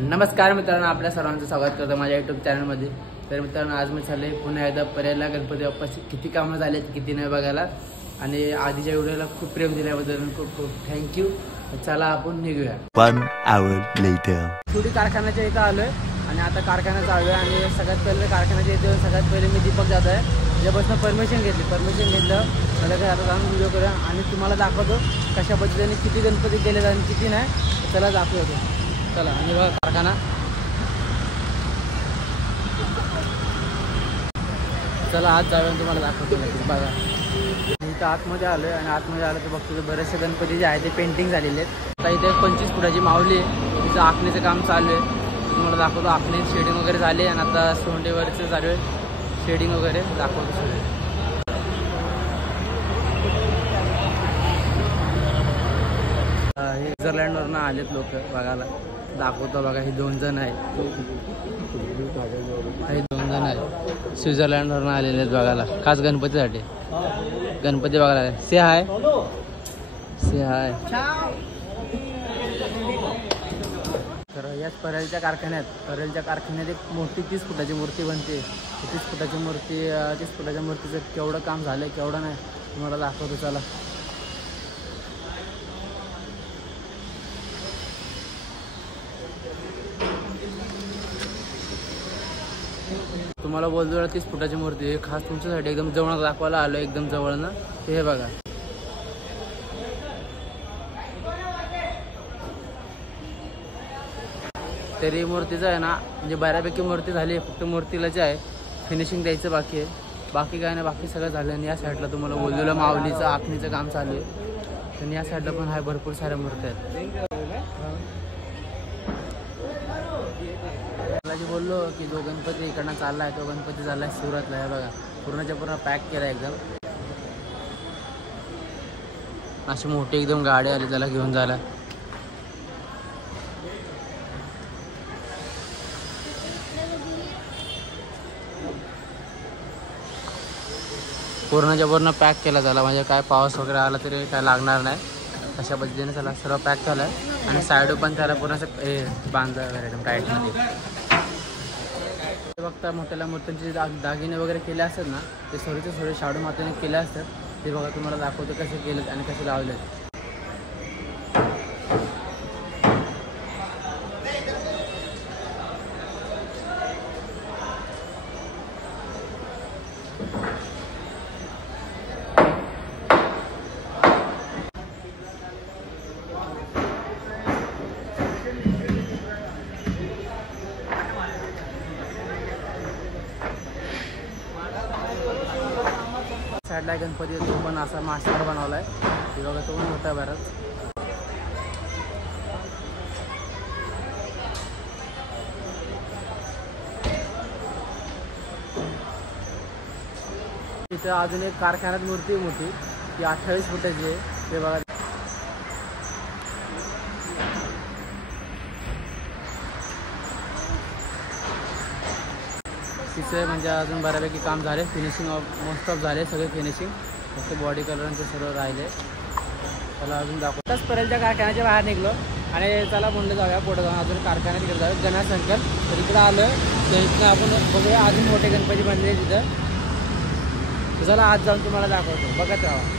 नमस्कार मित्रांनो, आपल्या सर्वांचं स्वागत करतो माझ्या यूट्यूब चॅनलमध्ये। तर मित्रांनो, आज मी चालले पुन्हा एकदा पर्यायला गणपती बाप्पाची किती कामं झालेत किती नाही बघायला, आणि आधीच्या व्हिडिओला खूप प्रेम दिल्याबद्दल खूप खूप थँक्यू। चला आपण निघूया। 1 hour later थोडी कारखान्याच्या इथं आलोय आणि आता कारखान्यात चालू आहे। आणि सगळ्यात पहिले कारखान्याच्या इथे सगळ्यात पहिले मी दीपक जात आहे, ज्यापासून परमिशन घेतलं मला काय आता जाऊन व्हिडिओ करूया आणि तुम्हाला दाखवतो कशा पद्धतीने किती गणपती केले आणि किती नाही। चला दाखवतो, चला। आणि बघा कारखाना, चला आज जाऊया तुम्हाला दाखवतो। बघा इथं आतमध्ये आलोय आणि आतमध्ये आलं तर बघतो बरेचसे गणपती जे आहे ते पेंटिंग झालेले आहेत। आता इथे 25 फुटाची माऊली आहे, तिचं आखणीचं काम चालू आहे। तुम्हाला दाखवतो आखणी शेडिंग वगैरे झाली आणि आता सोंडेवरचं चालू आहे शेडिंग वगैरे दाखवतो सगळे। हे स्वित्झर्लंडवरनं आलेत लोक बघायला, दाखवतो बघा। हे 2 जण आहेत, हे 2 जण आहेत स्वित्झर्लंडवरनं आलेले आहेत बघायला, खास गणपतीसाठी। गणपती बघायला से हाय तर याच परेलच्या कारखान्यात एक मोठी 30 फुटाची मूर्ती बनते। 30 फुटाची मूर्तीचं केवढं काम झालंय केवढं नाही तुम्हाला दाखवतो, चला। तुम्हाला बोलतो 30 फुटाची मूर्ती खास तुमच्यासाठी एकदम जवळ दाखवायला आलो, एकदम जवळनं। हे बघा, तरी मूर्तीचं आहे ना, म्हणजे बऱ्यापैकी मूर्ती झाली, फक्त मूर्तीला जे आहे फिनिशिंग द्यायचं बाकी आहे। बाकी काय नाही, बाकी सगळं झालं। आणि या साईडला तुम्हाला बोललेलं माऊलीचं आखणीचं काम चालू आहे, आणि या साईडला पण आहे भरपूर साऱ्या मूर्त्या आहेत। मला जे बोललो की जो गणपती इकडनं चालला आहे तो गणपती चालला आहे सुरतला आहे बघा, पूर्णच्या पूर्ण पॅक केला एकदम। अशी मोठी एकदम गाडी आली त्याला घेऊन जायला। पूर्णच्या पूर्ण पॅक केला त्याला, म्हणजे काय पाऊस वगैरे आला तरी काय लागणार नाही अशा पद्धतीने त्याला सर्व पॅक केलं आहे। आणि साईड पण त्याला पूर्ण असं बांधलं वगैरे एकदम टाईटमध्ये। बघता मोठ्याला मूर्तींचे दागिने वगैरे केले असतात ना, ते थोडे शाडू मातीने केले असतात, ते बघा तुम्हाला दाखवतो कसे केलेत आणि कसे लावलेत। साईडला गणपती तो पण असा मास्टर बनवलाय, ते बघा तो पण मोठा बराच। इथं अजून एक कारखान्यात मूर्ती मोठी, ती 28 फुटाची आहे, ते बघा। तिचं म्हणजे अजून बऱ्यापैकी काम झाले, फिनिशिंग मोस्ट ऑफ झाले सगळे फिनिशिंग, फक्त बॉडी कलरांचे सर्व राहिले। त्याला अजून दाखवताच पर्यंतच्या कारखान्याच्या बाहेर निघलो आणि चला म्हणलं जाऊया पुढे जाऊन अजून कारखान्यात तिकडे जाऊया गणेशशंकर। तर इकडं आलं तर इथं आपण बघूया अजून मोठे गणपती बनले तिथं, चला आज जाऊन तुम्हाला दाखवतो, बघत राहा।